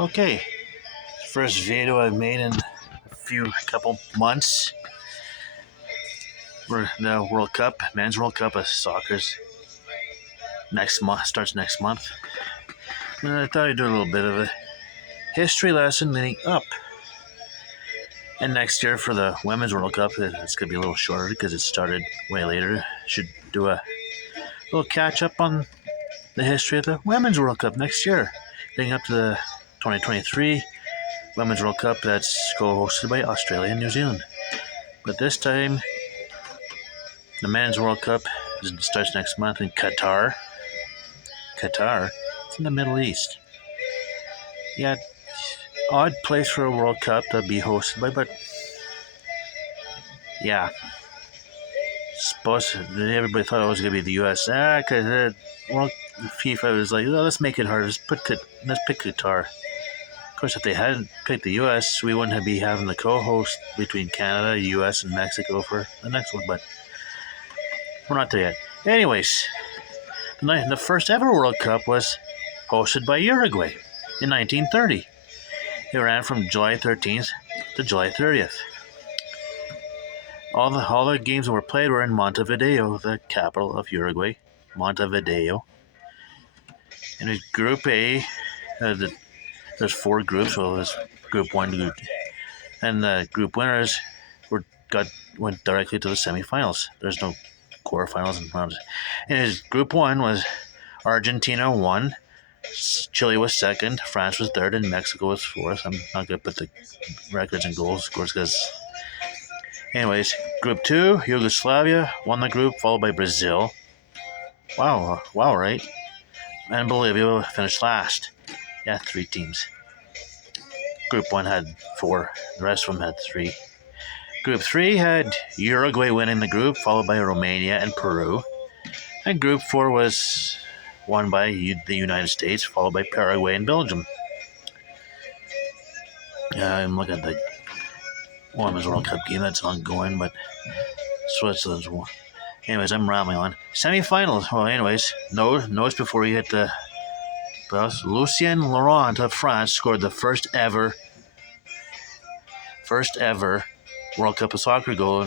Okay, first video I've made in a couple months. We're the World Cup, Men's World Cup of soccer's next month, starts next month. And I thought I'd do a little bit of a history lesson leading up. And next year for the Women's World Cup, it's going to be a little shorter because it started way later. Should do a little catch up on the history of the Women's World Cup next year, leading up to the 2023 Women's World Cup that's co-hosted by Australia and New Zealand. But this time, the Men's World Cup starts next month in Qatar. Qatar? It's in the Middle East. Yeah, odd place for a World Cup to be hosted by, but yeah. Everybody thought it was going to be the U.S. Because FIFA was like, let's make it hard. Let's pick Qatar. Of course, if they hadn't picked the U.S., we wouldn't be having the co-host between Canada, U.S., and Mexico for the next one. But we're not there yet. Anyways, the first ever World Cup was hosted by Uruguay in 1930. It ran from July 13th to July 30th. All the games that were played were in Montevideo, the capital of Uruguay, Montevideo. And in Group A, there's four groups. Well, there's Group 1, and the group winners went directly to the semifinals. There's no quarterfinals and rounds. And Group 1 was Argentina 1, Chile was 2nd, France was 3rd, and Mexico was 4th. I'm not going to put the records and goals, of course, because... Anyways, Group 2, Yugoslavia won the group, followed by Brazil. Wow, right? And Bolivia finished last. Yeah, 3 teams. Group 1 had 4, the rest of them had 3. Group 3 had Uruguay winning the group, followed by Romania and Peru. And Group 4 was won by the United States, followed by Paraguay and Belgium. I'm looking at the Women's World Cup game that's ongoing, but Switzerland's one. Anyways, I'm rambling on. Semi-finals. Well, anyways, notice before we hit the playoffs, Lucien Laurent of France scored the first ever World Cup of soccer goal,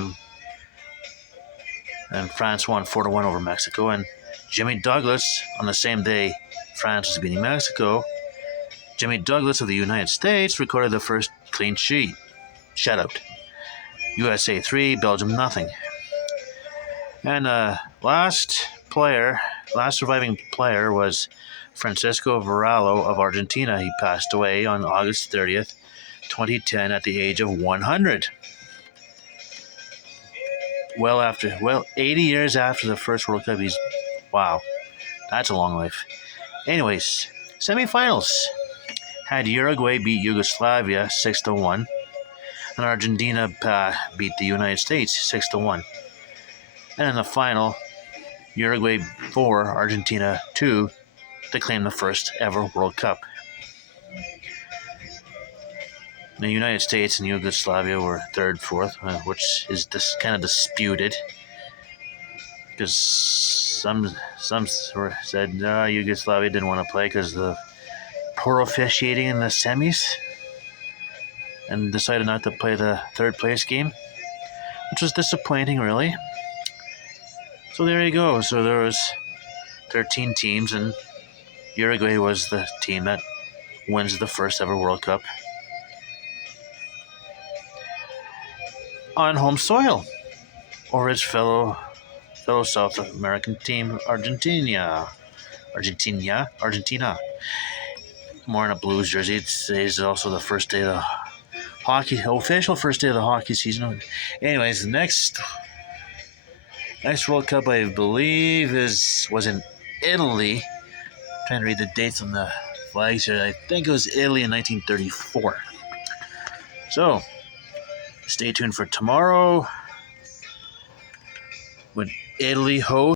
and France won 4-1 over Mexico. And Jimmy Douglas, on the same day France was beating Mexico, Jimmy Douglas of the United States recorded the first clean sheet. Shutout. USA 3, Belgium nothing. And last surviving player was Francisco Varallo of Argentina. He passed away on August 30th, 2010 at the age of 100. 80 years after the first World Cup. Wow, that's a long life. Anyways, semifinals had Uruguay beat Yugoslavia 6-1. And Argentina beat the United States 6-1. And in the final, Uruguay 4, Argentina 2, to claim the first ever World Cup. The United States and Yugoslavia were 3rd, 4th, which is kind of disputed, because some said Yugoslavia didn't want to play because of the poor officiating in the semis, and decided not to play the 3rd place game, which was disappointing, really. So there you go. So there was 13 teams, and Uruguay was the team that wins the first ever World Cup on home soil over its fellow South American team, Argentina. More in a Blues jersey. It's also the first day of the official first day of the hockey season. Anyways, the next World Cup, I believe, was in Italy. I'm trying to read the dates on the flags here. I think it was Italy in 1934. So, stay tuned for tomorrow when Italy hosts